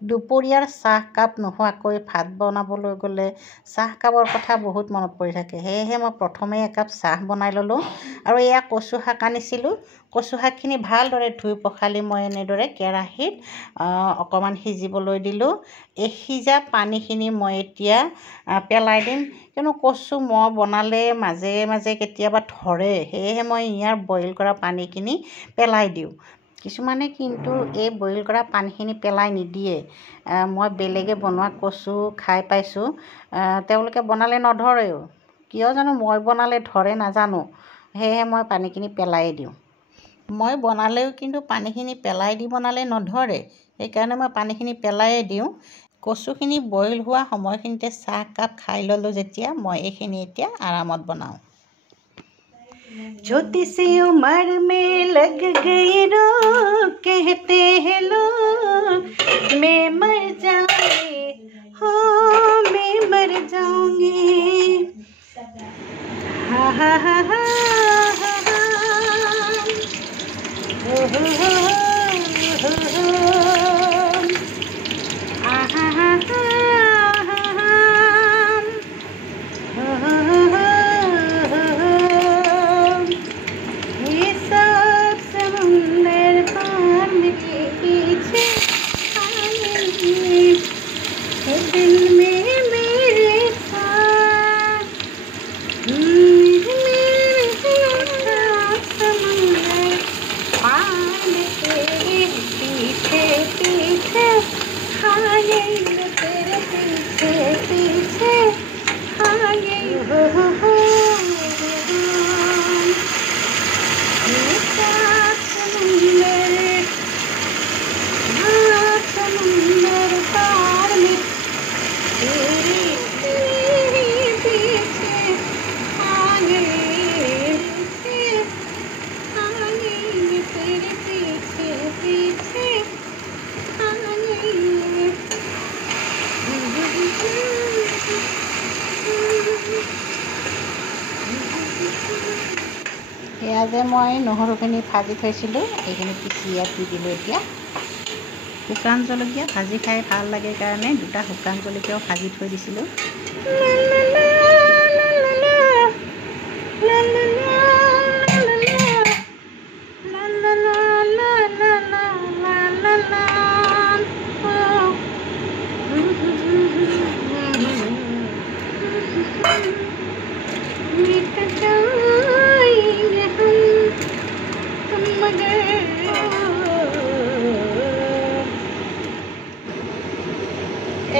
দুপৰীয়াৰ চাহকাপ নোহোৱাকৈ ভাত বনাবলৈ গ'লে চাহকাপৰ কথা বহুত মনত পৰি থাকে। সেয়েহে মই প্ৰথমে একাপ চাহ বনাই ল'লোঁ। আৰু এয়া কচু শাক আনিছিলোঁ। কচু শাকখিনি ভালদৰে ধুই পখালি মই এনেদৰে কেৰাহীত অকণমান সিজিবলৈ দিলোঁ। এই সিজা পানীখিনি মই এতিয়া পেলাই দিম, কিয়নো কচু মই বনালে মাজে মাজে কেতিয়াবা ধৰে। সেয়েহে মই ইয়াৰ বইল কৰা পানীখিনি পেলাই দিওঁ। কিছুমানে কিন্তু এই বইল কৰা পানীখিনি পেলাই নিদিয়ে। মই বেলেগে বনোৱা কচু খাই পাইছোঁ, তেওঁলোকে বনালে নধৰেও। কিয় জানো মই বনালে ধৰে নাজানো। সেয়েহে মই পানীখিনি পেলাই দিওঁ। মই বনালেও কিন্তু পানীখিনি পেলাই দি বনালে নধৰে, সেইকাৰণে মই পানীখিনি পেলাইয়ে দিওঁ। কচুখিনি বইল হোৱা সময়খিনিতে চাহকাপ খাই ল'লোঁ যেতিয়া, মই এইখিনি এতিয়া আৰামত বনাওঁ। छोटी सी उम्र में लग गई रोग, कहते हैं लोग मैं मर जाऊंगी, हो मैं मर जाऊंगी। हा हा हा हा हो हो हो हो हो आ हा हा हा এয়া যে মই নহৰুখিনি ভাজি থৈছিলোঁ, এইখিনি পিচি ইয়াত দি দিলোঁ। এতিয়া শুকান জলকীয়া ভাজি খাই ভাল লাগে কাৰণে 2টা শুকান জলকীয়াও ভাজি থৈ দিছিলোঁ।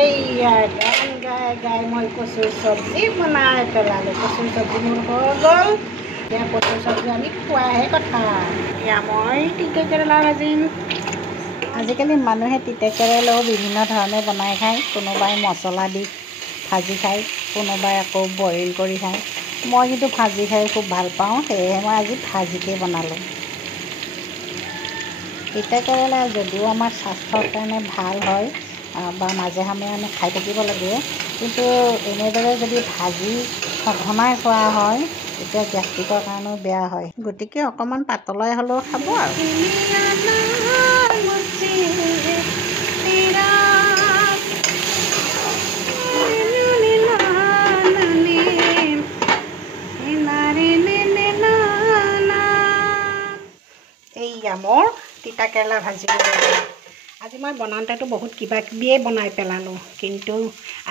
এইয়া গান গাই গাই মই কচুৰ চব্জি বনাই পেলালোঁ। কচুৰ চব্জি মোৰ হৈ গ'ল। এতিয়া কচুৰ চব্জি আমি খোৱাহে কথা। এতিয়া মই তিতা কেৰেলা ভাজিম। আজিকালি মানুহে তিতা কেৰেলাও বিভিন্ন ধৰণে বনাই খায়। কোনোবাই মছলা দি ভাজি খায়, কোনোবাই আকৌ বইল কৰি খায়। মই কিন্তু ভাজি খাই খুব ভাল পাওঁ, সেয়েহে মই আজি ভাজিকে বনালোঁ। তিতা কেৰেলা যদিও আমাৰ স্বাস্থ্যৰ কাৰণে ভাল হয় বা মাজে সময়ে আমি খাই থাকিব লাগে, কিন্তু এনেদৰে যদি ভাজি সঘনাই খোৱা হয় তেতিয়া গেষ্ট্ৰিকৰ কাৰণেও বেয়া হয়। গতিকে অকণমান পাতলাই হ'লেও খাব আৰু। এইয়া মোৰ তিতা কেৰেলা ভাজি। আজি মই বনাওঁতেতো বহুত কিবা কিবিয়ে বনাই পেলালোঁ, কিন্তু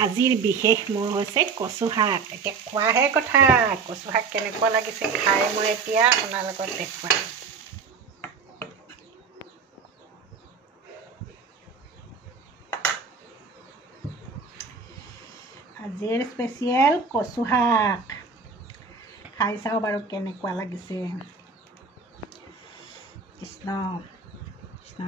আজিৰ বিশেষ মোৰ হৈছে কচু শাক। এতিয়া খোৱাহে কথা। কচু শাক কেনেকুৱা লাগিছে খাই মই এতিয়া আপোনালোকক দেখুৱাম। আজিৰ স্পেচিয়েল কচু শাক। খাই চাওঁ বাৰু কেনেকুৱা লাগিছে। কৃষ্ণ কৃষ্ণ।